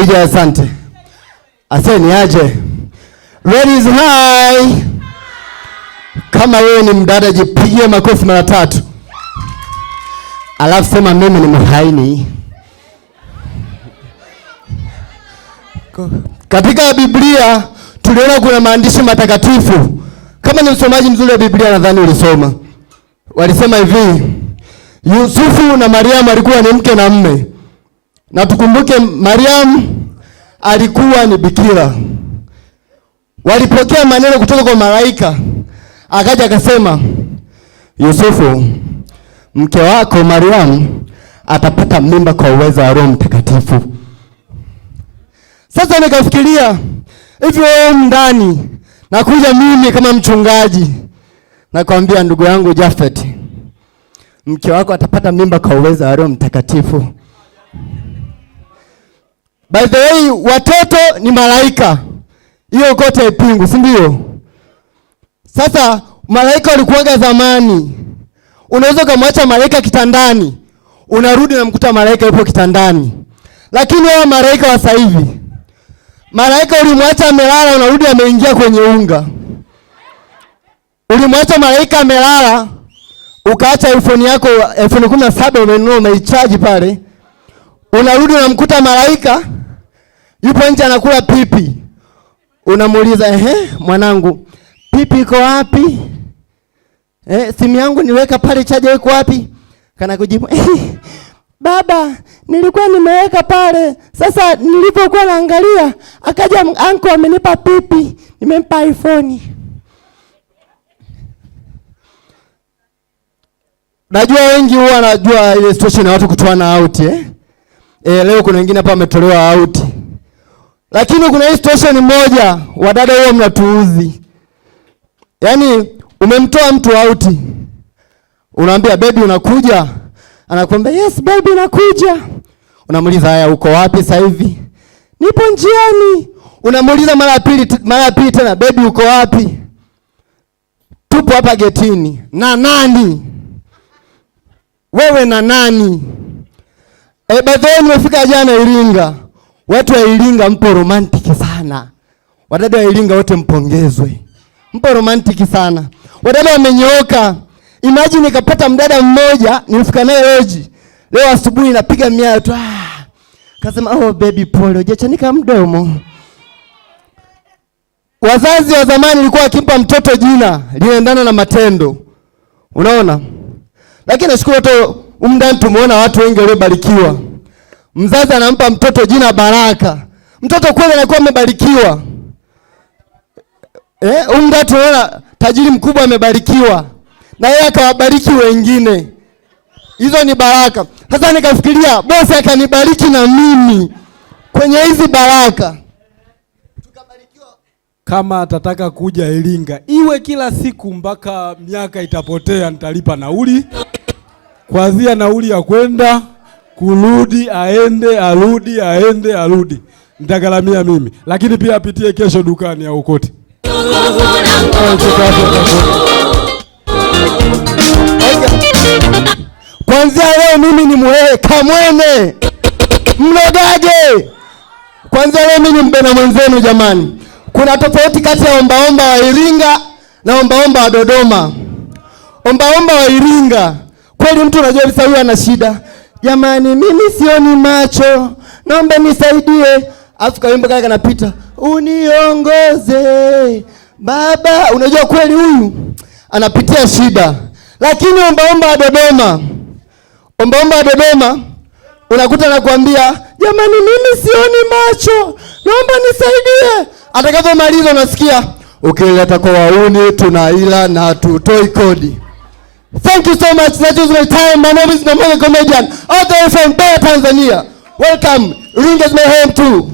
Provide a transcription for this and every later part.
DJ asante. Aseni aje. Ladies high. Kama wewe ni mdada jipigie makofi mara 3. Alafu sema mimi ni mhaini. Katika Biblia tuliona kuna maandishi matakatifu. Kama ni msomaji mzuri wa Biblia nadhani ulisoma. Walisema hivi, Yusufu na Mariamu walikuwa ni mke na mme. Na tukumbuke Mariamu alikuwa ni bikira. Walipokea maneno kutoka kwa malaika. Akaja akasema, Yusufu, mke wako Mariamu atapata mimba kwa uwezo wa Roho Mtakatifu. Sasa nikafikiria, hivyo ndani nakuja mimi kama mchungaji. Nakwambia ndugu yangu Jafet, mke wako atapata mimba kwa uwezo wa Roho Mtakatifu. By the way, watoto ni malaika. Hiyo kote ipingu, si ndio? Sasa malaika walikuwaga zamani. Unaweza kumwacha malaika kitandani, unarudi na mkuta malaika yupo kitandani. Lakini wao malaika wa sasa hivi, malaika ulimwacha amelala, unarudi ameingia kwenye unga. Ulimwacha malaika amelala, ukaacha iPhone yako, iPhone 17 umenunua umeichaji pale. Unarudi na mkuta malaika yupo nje anakula pipi. Unamuuliza, mwanangu, pipi iko wapi? Simu yangu niweka pale, chaja iko wapi? Kana kujibu, baba, nilikuwa nimeweka pale. Sasa nilipokuwa naangalia, akaja uncle amenipa pipi, nimempa iPhone. Najua wengi huwa wanajua ile situation ya watu kutoana out leo kuna wengine hapa wametolewa out. Lakini kuna hii situation moja, wadada wao mnatuuzi. Yaani umemtoa mtu out. Unamwambia baby unakuja? Anakuambia yes baby nakuja. Unamuuliza haya uko wapi sasa hivi? Nipo njiani. Unamuuliza mara ya pili tena baby uko wapi? Tupo hapa getini. Na nani? Wewe na nani? Baadaye nimefika jana Iringa. Watu wa Iringa mpo romantic sana. Wadada wa Iringa wote mpongezwe. Mpo romantic sana. Wadada wamenyooka. Imagine nikapata mdada mmoja, nilifika naye lodge. Leo asubuhi napiga miayo tu. Kasema, "Oh baby pole, hujachanika mdomo." Wazazi wa zamani walikuwa wakimpa mtoto jina linaendana na matendo. Unaona? Lakini nashukuru tu umndani tumeona watu wengi waliobarikiwa. Mzazi anampa mtoto jina Baraka. Mtoto kweli anakuwa amebarikiwa. Umndani tunaona tajiri mkubwa amebarikiwa. Na yeye akawabariki wengine. Hizo ni baraka. Sasa nikafikiria bosi akanibariki na mimi kwenye hizi baraka. Tukabarikiwa. Kama atataka kuja Iringa, iwe kila siku mpaka miaka itapotea, nitalipa nauli. Kuanzia nauli ya kwenda, kurudi, aende, arudi, aende, arudi. Nitagaramia mimi. Lakini pia apitie kesho dukani ya Ukoti. Kwanza leo mimi ni mwewe kamwene. Mlogaje. Kwanza leo mimi ni mbena mwenzenu jamani. Kuna tofauti kati ya ombaomba wa Iringa na ombaomba wa Dodoma. Ombaomba wa Iringa, kweli mtu unajua bisa huyu ana shida. Jamani mimi sioni macho, naomba nisaidie. Afu kawimbo kale kanapita, uniongoze baba. Unajua kweli huyu anapitia shida. Lakini ombaomba wa Dodoma, ombaomba wa Dodoma unakuta nakwambia, jamani mimi sioni macho, naomba nisaidie. Atakapomaliza unasikia, ukileta kwa wauni tunaila na tutoi kodi. Thank you so much. That was my time. My name is Namoga Comedian. All the way from Mbeya, Tanzania. Welcome. Iringa is my home too.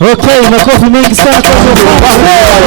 Okay, makofi mengi sana kwa